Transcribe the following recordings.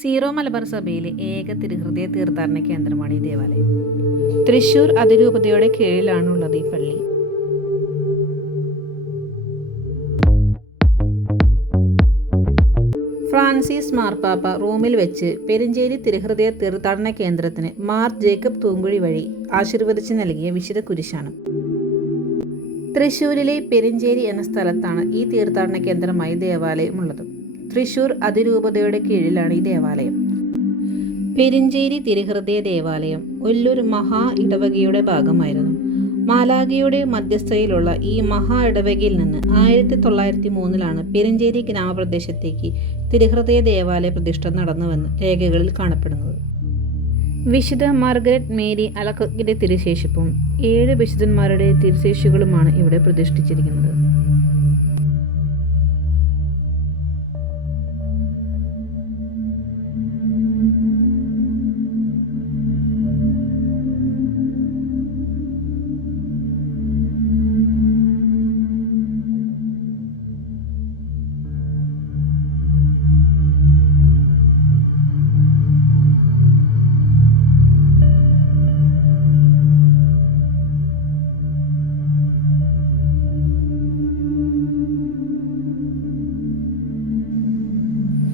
Zero Malabar സഭയിലെ ഏക തിരുഹൃദയ തീർത്ഥാടന കേന്ദ്രമാണ് ഈ ദേവാലയം. തൃശ്ശൂർ അതിരൂപതയുടെ കീഴിലാണുള്ളത് ഈ പള്ളി. ഫ്രാൻസിസ് മാർപ്പാപ്പ റോമിൽ വെച്ച് പെരിഞ്ചേരി തിരുഹൃദയ തീർത്ഥാടന കേന്ദ്രത്തിന് മാർ ജേക്കബ് തൂങ്കുഴി വഴി ആശീർവദിച്ച് നൽകിയ വിശുദ്ധ കുരിശാണ്. തൃശ്ശൂരിലെ പെരിഞ്ചേരി എന്ന സ്ഥലത്താണ് ഈ തീർത്ഥാടന കേന്ദ്രമായി ദേവാലയം ഉള്ളത്. തൃശ്ശൂർ അതിരൂപതയുടെ കീഴിലാണ് ഈ ദേവാലയം. പെരിഞ്ചേരി തിരുഹൃദയ ദേവാലയം ഒല്ലൂർ മഹാ ഇടവകയുടെ ഭാഗമായിരുന്നു. മാലാഖയുടെ മധ്യസ്ഥതയിലുള്ള ഈ മഹാ ഇടവകയിൽ നിന്ന് 1903 പെരിഞ്ചേരി ഗ്രാമപ്രദേശത്തേക്ക് തിരുഹൃദയ ദേവാലയ പ്രതിഷ്ഠ നടന്നുവെന്ന് രേഖകളിൽ കാണപ്പെടുന്നത്. വിശുദ്ധ മാർഗരറ്റ് മേരി അലക്കോക്കിൻ്റെ തിരുശേഷിപ്പും 7 വിശുദ്ധന്മാരുടെ തിരുശേഷികളുമാണ് ഇവിടെ പ്രതിഷ്ഠിച്ചിരിക്കുന്നത്.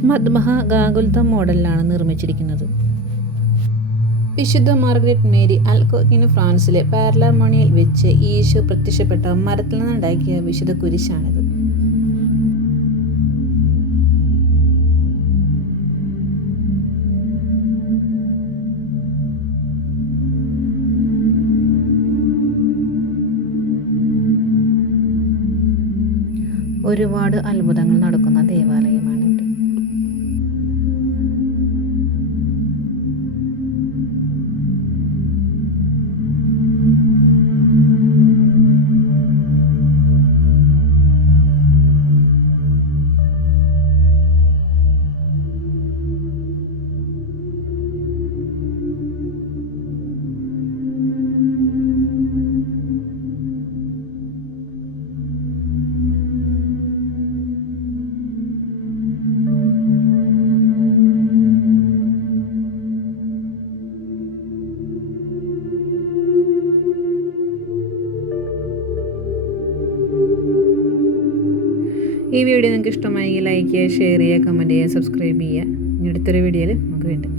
മദ്ബഹ ഗാഗുൽത്ത മോഡലിലാണ് നിർമ്മിച്ചിരിക്കുന്നത്. വിശുദ്ധ മാർഗരറ്റ് മേരി അൽക്കോക്കിന് ഫ്രാൻസിലെ പാർലാമോണിയിൽ വെച്ച് ഈശോ പ്രത്യക്ഷപ്പെട്ട മരത്തിൽ നിന്നുണ്ടാക്കിയ വിശുദ്ധ കുരിശാണിത്. ഒരുപാട് അത്ഭുതങ്ങൾ നടക്കുന്ന ദേവാലയമാണ്. ഈ വീഡിയോ നിങ്ങൾക്ക് ഇഷ്ടമായെങ്കിൽ ലൈക്ക് ചെയ്യുക, ഷെയർ ചെയ്യുക, കമൻറ്റ് ചെയ്യുക, സബ്സ്ക്രൈബ് ചെയ്യുക. ഇനി അടുത്തൊരു വീഡിയോയിൽ നമുക്ക് വീണ്ടും